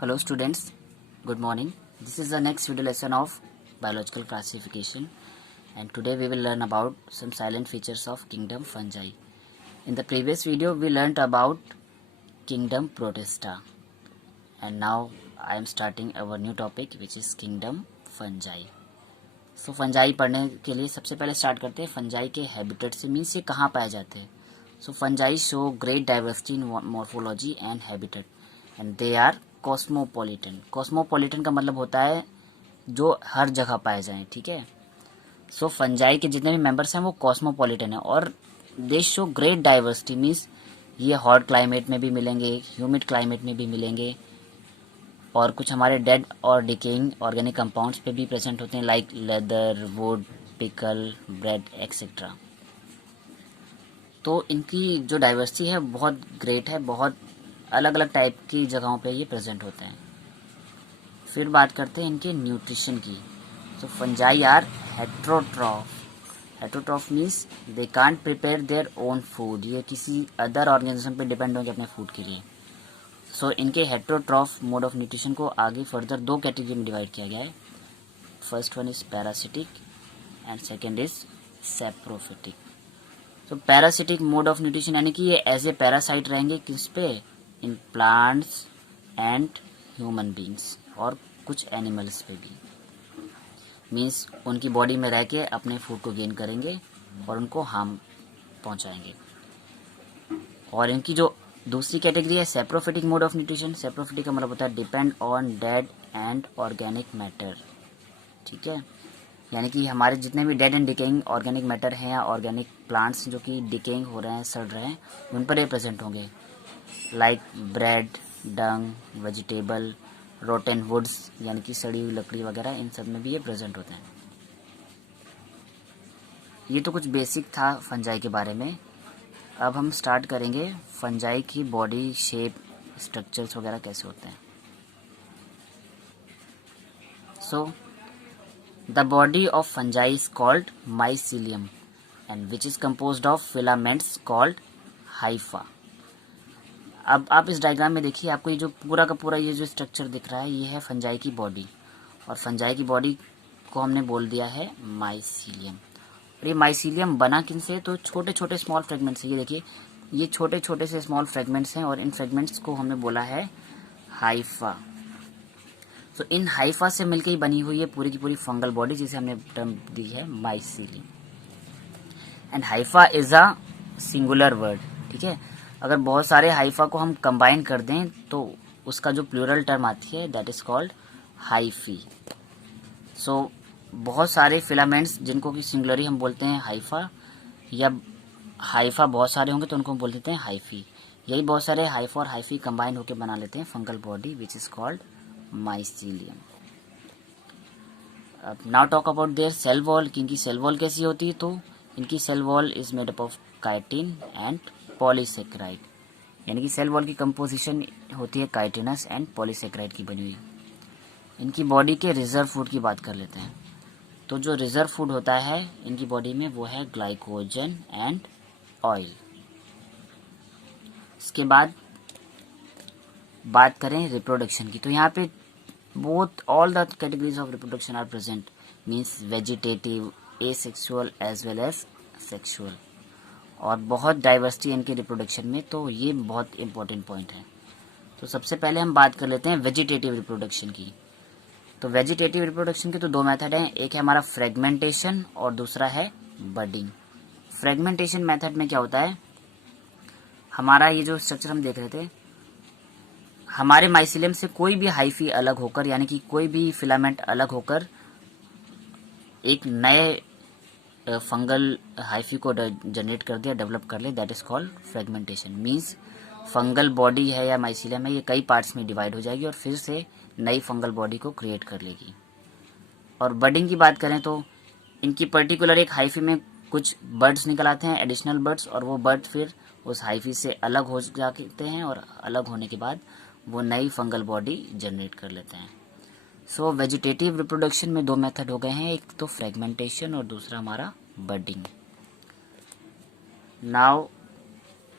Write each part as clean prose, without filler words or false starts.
Hello students, good morning. This is the next video lesson of biological classification, and today we will learn about some silent features of kingdom fungi. In the previous video we learnt about kingdom Protista, and now I am starting our new topic which is kingdom fungi. So fungi पढ़ने के लिए सबसे पहले start करते हैं fungi के habitat से, means ये कहाँ पाए जाते हैं. So fungi show great diversity in morphology and habitat and they are cosmopolitan. Cosmopolitan का मतलब होता है जो हर जगह पाए जाएं, ठीक है. सो फंजाई के जितने भी मेंबर्स हैं वो कॉस्मोपॉलिटन है और दे शो ग्रेट डाइवर्सिटी, मीन्स ये हॉट क्लाइमेट में भी मिलेंगे, ह्यूमिड क्लाइमेट में भी मिलेंगे, और कुछ हमारे डेड और डिकेइंग ऑर्गेनिक कंपाउंड्स पे भी प्रेजेंट होते हैं like leather, would, pickle, bread etcetera. तो इनकी जो डाइवर्सिटी है बहुत ग्रेट है, बहुत अलग अलग टाइप की जगहों पे ये प्रेजेंट होते हैं. फिर बात करते हैं इनके न्यूट्रिशन की. So fungi are heterotroph. Heterotroph means they can't prepare their own food. ये किसी अदर ऑर्गेनिज्म पे डिपेंड होंगे अपने फूड के लिए. सो इनके हेट्रोट्रॉफ मोड ऑफ न्यूट्रिशन को आगे फर्दर दो कैटेगरी में डिवाइड किया गया है. First one is parasitic and second is saprophytic. तो पैरासिटिक मोड ऑफ न्यूट्रिशन यानी कि ये एज ए पैरासाइट रहेंगे किस पे, in plants and human beings और कुछ एनिमल्स पे भी. मीन्स उनकी बॉडी में रह के अपने फूड को गेन करेंगे और उनको हार्म पहुंचाएंगे. और इनकी जो दूसरी कैटेगरी है saprophytic mode of nutrition. Saprophytic का मतलब होता है depend on dead and organic matter, ठीक है. यानी कि हमारे जितने भी dead and decaying organic matter हैं या ऑर्गेनिक प्लांट्स जो कि डिकेइंग हो रहे हैं, सड़ रहे हैं, उन पर ये प्रेजेंट होंगे लाइक ब्रेड, डंग, वेजिटेबल, रोटन वुड्स यानी कि सड़ी हुई लकड़ी वगैरह, इन सब में भी ये प्रेजेंट होते हैं. ये तो कुछ बेसिक था फंजाई के बारे में. अब हम स्टार्ट करेंगे फंजाई की बॉडी शेप, स्ट्रक्चर्स वगैरह कैसे होते हैं. So the body of fungi is called mycelium and which is composed of filaments called Haifa. अब आप इस डायग्राम में देखिए, आपको ये जो पूरा का पूरा ये जो स्ट्रक्चर दिख रहा है ये है फंजाई की बॉडी, और फंजाई की बॉडी को हमने बोल दिया है माइसीलियम. और ये माइसीलियम बना किन से, तो छोटे छोटे स्मॉल फ्रेगमेंट्स से. ये देखिए ये छोटे छोटे से स्मॉल फ्रेगमेंट्स हैं और इन फ्रेगमेंट्स को हमने बोला है हाइफा. तो इन हाइफा से मिलकर ही बनी हुई है पूरी की पूरी फंगल बॉडी जिसे हमने टर्म दी है mycelium. And Haifa is a singular word, ठीक है. अगर बहुत सारे हाइफा को हम कंबाइन कर दें तो उसका जो प्लूरल टर्म आती है दैट इज कॉल्ड हाइफी. सो बहुत सारे फिलामेंट्स जिनको कि सिंगुलरली हम बोलते हैं हाइफा, या हाइफा बहुत सारे होंगे तो उनको हम बोल देते हैं हाइफी. यही बहुत सारे हाइफा और हाइफी कंबाइन होकर बना लेते हैं fungal body which is called mycelium. अब now talk about their cell wall. कि इनकी सेल वॉल कैसी होती है, तो इनकी cell wall is made up of chitin and polysaccharide. यानी कि सेल वॉल की कंपोजिशन होती है काइटिनस एंड पॉलीसेक्राइड की बनी हुई. इनकी बॉडी के रिजर्व फूड की बात कर लेते हैं. तो जो रिजर्व फूड होता है इनकी बॉडी में वो है ग्लाइकोजन एंड ऑयल. इसके बाद बात करें रिप्रोडक्शन की, तो यहाँ पे both all the categories of reproduction are present, means vegetative, asexual as well as sexual, और बहुत डाइवर्सिटी इनके रिप्रोडक्शन में. तो ये बहुत इंपॉर्टेंट पॉइंट है. तो सबसे पहले हम बात कर लेते हैं वेजिटेटिव रिप्रोडक्शन की. तो वेजिटेटिव रिप्रोडक्शन के तो दो मेथड हैं, एक है हमारा फ्रेगमेंटेशन और दूसरा है बडिंग. फ्रेगमेंटेशन मेथड में क्या होता है, हमारा ये जो स्ट्रक्चर हम देख रहे थे, हमारे माइसीलियम से कोई भी हाइफी अलग होकर यानी कि कोई भी फिलामेंट अलग होकर एक नए फंगल हाइफी को जनरेट कर दे, डेवलप कर ले, that is called fragmentation. Means fungal body है या माइसीलियम है, ये कई पार्ट्स में डिवाइड हो जाएगी और फिर से नई फंगल बॉडी को क्रिएट कर लेगी. और बडिंग की बात करें तो इनकी पर्टिकुलर एक हाइफी में कुछ बर्ड्स निकल आते हैं, एडिशनल बर्ड्स, और वो बर्ड फिर उस हाइफी से अलग हो जाते हैं और अलग होने के बाद वो नई फंगल बॉडी जनरेट कर लेते हैं. सो वेजिटेटिव रिप्रोडक्शन में दो मेथड हो गए हैं, एक तो फ्रेगमेंटेशन और दूसरा हमारा budding. Now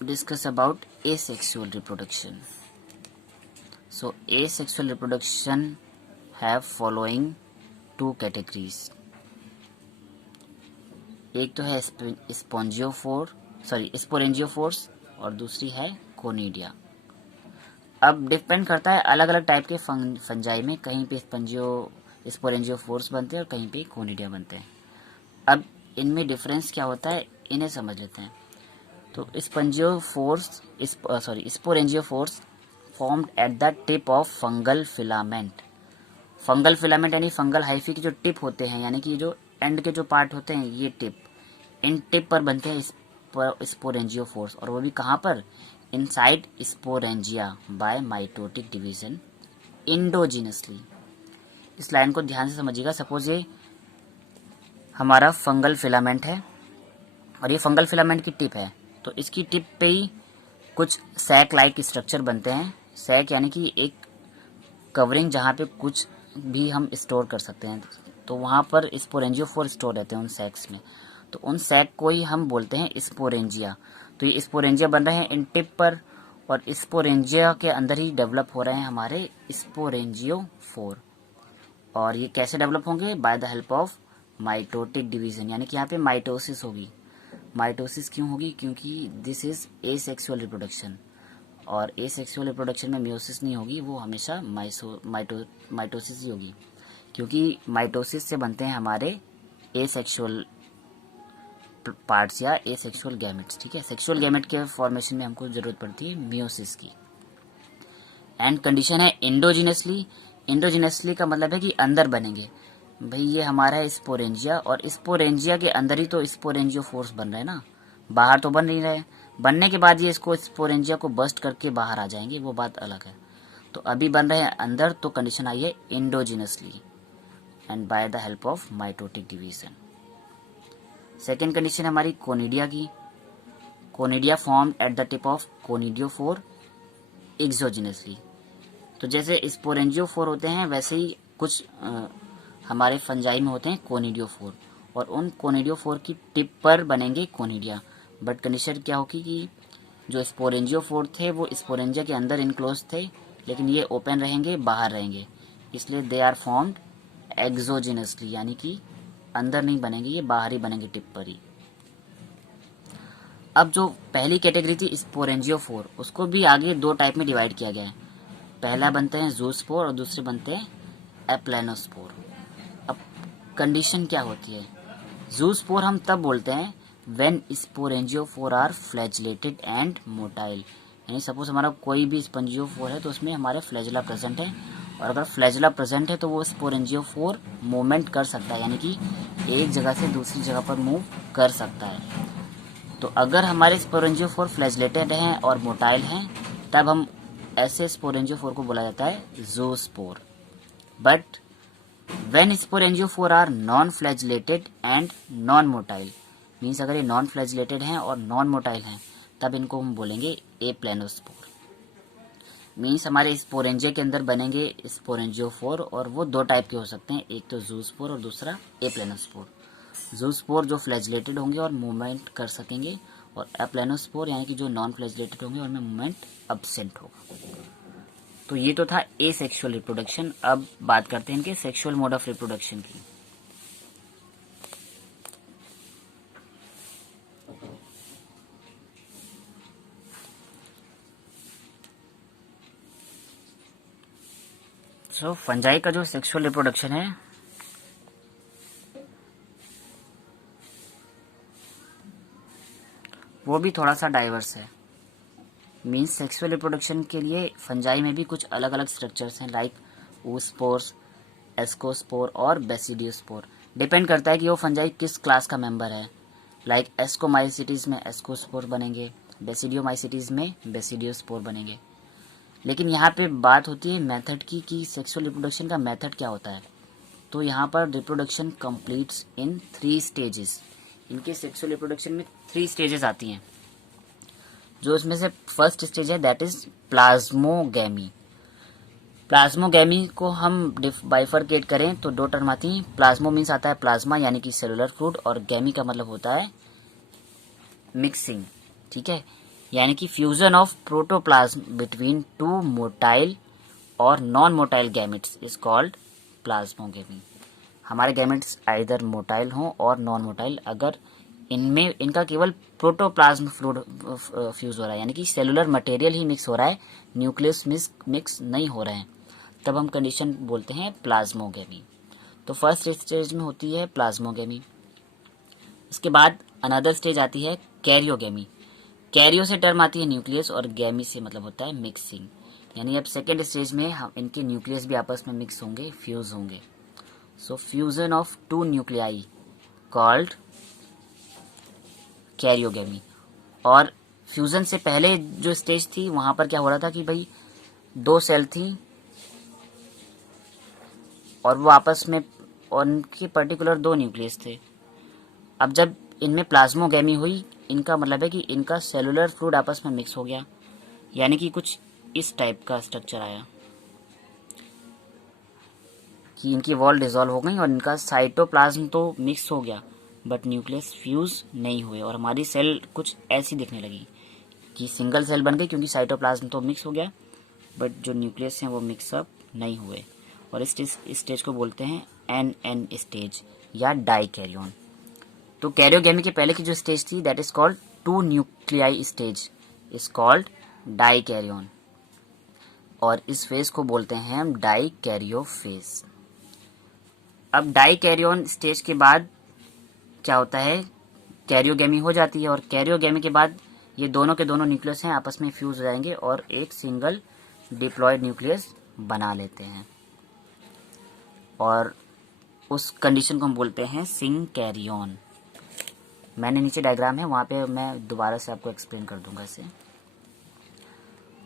discuss about asexual reproduction. So asexual reproduction have following two categories. एक तो है स्पोरेंजियोफोर्स और दूसरी है कोनिडिया। अब डिपेंड करता है अलग अलग टाइप के फंजाई में, कहीं पे स्पोरेंजियोफोर्स बनते हैं और कहीं पे कोनिडिया बनते हैं। अब इनमें डिफरेंस क्या होता है इन्हें समझ लेते हैं। तो sporangiophores formed at the tip of fungal filament. Fungal filament यानी फंगल हाइफी के जो टिप होते हैं, यानी कि जो एंड के जो पार्ट होते हैं, ये टिप, इन टिप पर बनते हैं स्पोरेंजियोफोर्स। और वो भी कहाँ पर? Inside sporangia by mitotic division endogenously. इस लाइन को ध्यान से समझिएगा। सपोज ये हमारा फंगल फिलामेंट है और ये फंगल फिलामेंट की टिप है, तो इसकी टिप पे ही कुछ सैक लाइक स्ट्रक्चर बनते हैं। सैक यानी कि एक कवरिंग जहाँ पे कुछ भी हम स्टोर कर सकते हैं, तो वहाँ पर स्पोरेंजियोफोर स्टोर रहते हैं उन सैक्स में। तो उन सैक को ही हम बोलते हैं स्पोरेंजिया। तो ये स्पोरेंजिया बन रहे हैं इन टिप पर, और स्पोरेंजिया के अंदर ही डेवलप हो रहे हैं हमारे स्पोरेंजियोफोर। और ये कैसे डेवलप होंगे? Bye the help of mitotic division, यानी कि यहाँ पे माइटोसिस होगी। माइटोसिस क्यों होगी? क्योंकि दिस इज एसेक्सुअल रिप्रोडक्शन, और एसेक्सुअल रिप्रोडक्शन में मियोसिस नहीं होगी, वो हमेशा माइटोसिस ही होगी, क्योंकि माइटोसिस से बनते हैं हमारे एसेक्सुअल पार्ट्स या एसेक्सुअल गैमेट्स। ठीक है, सेक्सुअल गैमेट के फॉर्मेशन में हमको जरूरत पड़ती है मियोसिस की। एंड कंडीशन है इंडोजिनसली। इंडोजिनसली का मतलब है कि अंदर बनेंगे। भाई ये हमारा है स्पोरेंजिया, और स्पोरेंजिया के अंदर ही तो स्पोरेंजियोफोर्स बन रहे हैं ना, बाहर तो बन नहीं रहे। बनने के बाद ये इसको स्पोरेंजिया को बस्ट करके बाहर आ जाएंगे, वो बात अलग है। तो अभी बन रहे हैं अंदर, तो कंडीशन आई है endogenously and by the help of mitotic division. Second condition हमारी कोनिडिया की। Conidia formed at the tip of conidiophore exogenously. तो जैसे स्पोरेंजियोफोर होते हैं वैसे ही कुछ हमारे फंजाई में होते हैं कोनिडियोफोर, और उन कोनिडियोफोर की टिप पर बनेंगे कोनिडिया। बट कंडीशन क्या होगी कि जो स्पोरेंजियोफोर थे वो स्पोरेंजिया के अंदर इनक्लोज थे, लेकिन ये ओपन रहेंगे, बाहर रहेंगे, इसलिए दे आर फॉर्म्ड एक्सोजिनसली, यानी कि अंदर नहीं बनेंगे, ये बाहर ही बनेंगे टिप पर ही। अब जो पहली कैटेगरी थी स्पोरेंजियोफोर, उसको भी आगे दो टाइप में डिवाइड किया गया है। पहला बनते हैं जूस्पोर और दूसरे बनते हैं एप्लेनोस्पोर। अब कंडीशन क्या होती है? जूस्पोर हम तब बोलते हैं when sporangiophore are flagellated and motile. यानी सपोज हमारा कोई भी स्पंजियोफोर है तो उसमें हमारे फ्लैजिला प्रेजेंट है, और अगर फ्लैजिला प्रेजेंट है तो वो स्पोरेंजियोफोर मूवमेंट कर सकता है, यानी कि एक जगह से दूसरी जगह पर मूव कर सकता है। तो अगर हमारे स्पोरेंजियोफोर फ्लैजिलेटेड हैं और मोटाइल हैं, तब हम ऐसे स्पोरेंजियोफोर को बोला जाता है zoospore. But when sporangiophore are non flagellated and non motile, means अगर ये नॉन फ्लैजिलेटेड हैं और नॉन मोटाइल हैं, तब इनको हम बोलेंगे एप्लेनोस्पोर। मीन्स हमारे स्पोरेंजिया के अंदर बनेंगे स्पोरेंजियोफोर, और वो दो टाइप के हो सकते हैं, एक तो जूस्पोर और दूसरा एप्लेनोस्पोर। जूस्पोर जो फ्लैजिलेटेड होंगे और मूवमेंट कर सकेंगे, और एप्लेनोस्पोर यानी कि जो नॉन फ्लैजिलेटेड होंगे और उनमें मूवमेंट अब्सेंट होगा। तो ये तो था एसेक्सुअल रिप्रोडक्शन। अब बात करते हैं इनके सेक्सुअल मोड ऑफ रिप्रोडक्शन की। सो फंजाई का जो सेक्सुअल रिप्रोडक्शन है वो भी थोड़ा सा डाइवर्स है। मीन्स सेक्सुअल रिप्रोडक्शन के लिए फंजाई में भी कुछ अलग अलग स्ट्रक्चर्स हैं, लाइक oospores, एस्कोस्पोर और बेसिडियोस्पोर। डिपेंड करता है कि वो फंजाई किस क्लास का मेंबर है। लाइक एस्कोमाइसिटीज में एस्कोस्पोर बनेंगे, बेसिडियोमाइसिटीज में बेसिडियोस्पोर बनेंगे। लेकिन यहाँ पे बात होती है मेथड की कि सेक्सुअल रिप्रोडक्शन का मेथड क्या होता है। तो यहाँ पर रिप्रोडक्शन कंप्लीट्स इन 3 स्टेजेस। इनके सेक्सुअल रिप्रोडक्शन में 3 स्टेजेस आती हैं, जो इसमें से फर्स्ट स्टेज है दैट इज प्लाज्मोगैमी। प्लाज्मोगैमी को हम बाइफरकेट करें तो दो टर्म आती हैं। प्लाज्मो मीन्स आता है प्लाज्मा यानी कि सेलुलर फ्लूइड, और गैमी का मतलब होता है मिक्सिंग। ठीक है, यानी कि fusion of protoplasm between 2 motile और non motile gametes is called plasmogamy. हमारे गैमेट्स आइदर मोटाइल हों और नॉन मोटाइल, अगर इनमें इनका केवल प्रोटोप्लाज्म फ्लूइड फ्यूज हो रहा है, यानी कि सेलुलर मटेरियल ही मिक्स हो रहा है, न्यूक्लियस मिक्स नहीं हो रहे हैं, तब हम कंडीशन बोलते हैं प्लाज्मोगेमी। तो फर्स्ट स्टेज में होती है प्लाज्मोगेमी। इसके बाद अनदर स्टेज आती है कैरियोगेमी। कैरियो से टर्म आती है न्यूक्लियस और गैमी से मतलब होता है मिक्सिंग, यानी अब सेकेंड स्टेज में हम इनके न्यूक्लियस भी आपस में मिक्स होंगे, फ्यूज होंगे। So fusion of two nuclei called karyogamy. और फ्यूजन से पहले जो स्टेज थी वहां पर क्या हो रहा था कि भाई दो सेल थी और वो आपस में, और उनके पर्टिकुलर दो न्यूक्लियस थे। अब जब इनमें प्लाज्मोगेमी हुई, इनका मतलब है कि इनका सेलुलर फ्लूइड आपस में मिक्स हो गया, यानी कि कुछ इस टाइप का स्ट्रक्चर आया कि इनकी वॉल डिसॉल्व हो गई और इनका साइटोप्लाज्म तो मिक्स हो गया बट न्यूक्लियस फ्यूज नहीं हुए, और हमारी सेल कुछ ऐसी दिखने लगी कि सिंगल सेल बन गई, क्योंकि साइटोप्लाज्म तो मिक्स हो गया बट जो न्यूक्लियस हैं वो मिक्सअप नहीं हुए। और इस स्टेज को बोलते हैं एन स्टेज या डाइकैरियोन। तो कैरियोगेमी के पहले की जो स्टेज थी that is called two nuclei stage is called dikaryon, और इस फेज को बोलते हैं हम डाइकैरियो फेज। अब डाइकैरियोन स्टेज के बाद क्या होता है, कैरियोगेमी हो जाती है, और कैरियोगेमी के बाद ये दोनों के दोनों न्यूक्लियस हैं आपस में फ्यूज हो जाएंगे और एक सिंगल डिप्लॉयड न्यूक्लियस बना लेते हैं, और उस कंडीशन को हम बोलते हैं सिंकैरियोन। मैंने नीचे डायग्राम है, वहाँ पे मैं दोबारा से आपको एक्सप्लेन कर दूंगा इसे।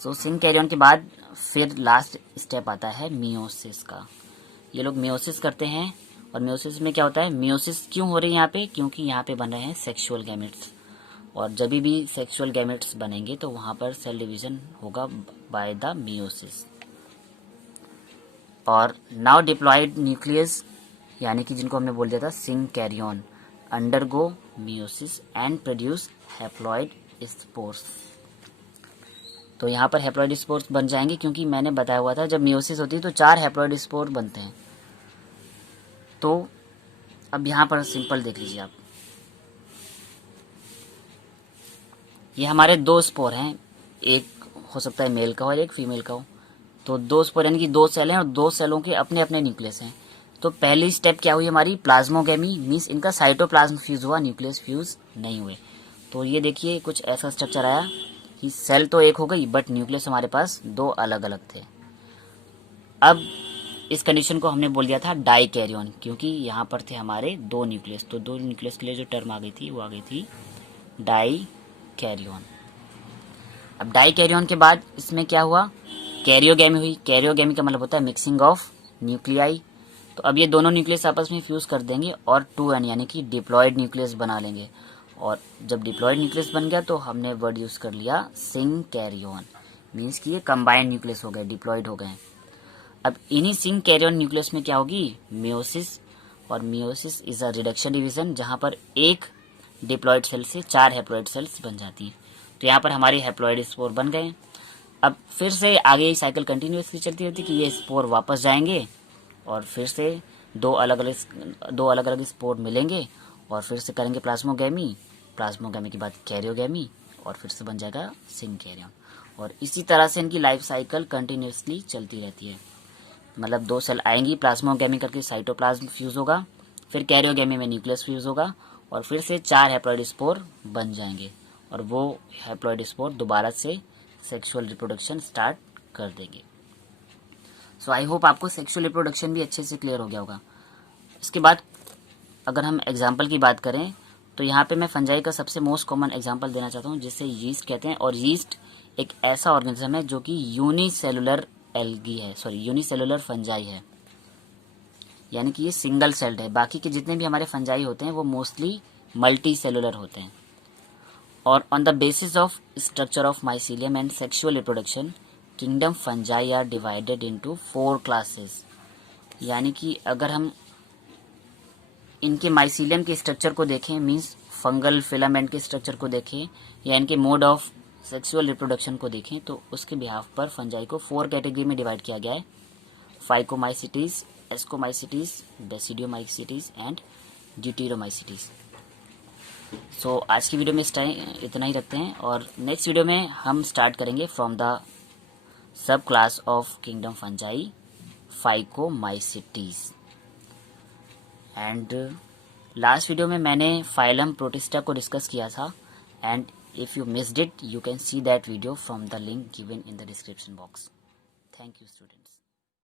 सो सिंकैरियोन के बाद फिर लास्ट स्टेप आता है मियोसिस का। ये लोग मियोसिस करते हैं, और मियोसिस में क्या होता है, मियोसिस क्यों हो रही है यहाँ पे, क्योंकि यहाँ पे बन रहे हैं सेक्सुअल गैमेट्स, और जब भी सेक्सुअल गैमेट्स बनेंगे तो वहाँ पर सेल डिवीजन होगा बाय द मियोसिस। और नाउ डिप्लॉयड न्यूक्लियस, यानी कि जिनको हमने बोल दिया था synkaryon, undergo meiosis and produce haploid spores. तो यहाँ पर हैप्लॉइड स्पोर्स बन जाएंगे, क्योंकि मैंने बताया हुआ था जब मियोसिस होती है तो 4 हैप्लॉइड स्पोर बनते हैं। तो अब यहाँ पर सिंपल देख लीजिए आप, ये हमारे 2 स्पोर हैं, एक हो सकता है मेल का हो और एक फीमेल का हो। तो 2 स्पोर यानी कि 2 सेल हैं और 2 सेलों के अपने अपने न्यूक्लियस हैं। तो पहली स्टेप क्या हुई हमारी, प्लाज्मोगेमी, मीन्स इनका साइटोप्लाज्म फ्यूज हुआ, न्यूक्लियस फ्यूज नहीं हुए। तो ये देखिए कुछ ऐसा स्ट्रक्चर आया कि सेल तो एक हो गई बट न्यूक्लियस हमारे पास 2 अलग अलग थे। अब इस कंडीशन को हमने बोल दिया था डाइकैरियोन, क्योंकि यहाँ पर थे हमारे 2 न्यूक्लियस, तो 2 न्यूक्लियस के लिए जो टर्म आ गई थी वो आ गई थी डाइकैरियोन। अब डाइकैरियोन के बाद इसमें क्या हुआ, कैरियोगेमी हुई। कैरियोगेमी का मतलब होता है मिक्सिंग ऑफ न्यूक्लियाई। तो अब ये दोनों न्यूक्लियस आपस में फ्यूज कर देंगे और 2n यानी कि डिप्लॉयड न्यूक्लियस बना लेंगे, और जब डिप्लॉयड न्यूक्लियस बन गया तो हमने वर्ड यूज कर लिया सिंकैरियोन, मीन्स कि ये कंबाइंड न्यूक्लियस हो गए, डिप्लॉयड हो गए। अब इन्हीं सिंकैरियोन न्यूक्लियस में क्या होगी, मियोसिस, और meiosis is a reduction division, जहां पर एक डिप्लॉयड सेल से 4 हैप्लॉयड सेल्स बन जाती हैं। तो यहाँ पर हमारे हैप्लॉयड स्पोर बन गए। अब फिर से आगे ये साइकिल कंटिन्यूसली चलती रहती कि ये स्पोर वापस जाएंगे और फिर से दो अलग अलग स्पोर मिलेंगे और फिर से करेंगे प्लाज्मोगेमी, प्लाज्मोगेमी के बाद कैरियोगेमी, और फिर से बन जाएगा सिंकैरियोन। और इसी तरह से इनकी लाइफ साइकिल कंटिन्यूसली चलती रहती है। मतलब 2 सेल आएंगी, प्लाज्मोगेमी करके साइटोप्लाज्म फ्यूज होगा, फिर कैरियोगेमी में न्यूक्लियस फ्यूज होगा, और फिर से 4 हैप्लॉइड स्पोर बन जाएंगे, और वो हैप्लॉइड स्पोर दोबारा से सेक्सुअल रिप्रोडक्शन स्टार्ट कर देंगे। सो आई होप आपको सेक्सुअल रिप्रोडक्शन भी अच्छे से क्लियर हो गया होगा। इसके बाद अगर हम एग्जाम्पल की बात करें तो यहाँ पे मैं फंजाई का सबसे मोस्ट कॉमन एग्जाम्पल देना चाहता हूँ, जिसे यीस्ट कहते हैं। और यीस्ट एक ऐसा ऑर्गेनिज्म है जो कि यूनिसेलुलर एल्गी है, यूनिसेलुलर फंजाई है, यानी कि ये सिंगल सेल्ड है। बाकी के जितने भी हमारे फंजाई होते हैं वो मोस्टली मल्टी सेलुलर होते हैं। और on the basis of structure of mycelium and sexual reproduction, kingdom fungi are divided into 4 classes. यानी कि अगर हम इनके माइसीलियम के स्ट्रक्चर को देखें, मींस फंगल फिलामेंट के स्ट्रक्चर को देखें, या इनके मोड ऑफ सेक्सुअल रिप्रोडक्शन को देखें तो उसके बिहाफ पर फंजाई को 4 कैटेगरी में डिवाइड किया गया है, phycomycetes, ascomycetes, basidiomycetes and deuteromycetes. So आज की वीडियो में इतना ही रखते हैं और नेक्स्ट वीडियो में हम स्टार्ट करेंगे from the sub class of kingdom fungi, phycomycetes. And last video में मैंने फाइलम प्रोटिस्टा को डिस्कस किया था, and if you missed it, you can see that video from the link given in the description box. Thank you, student.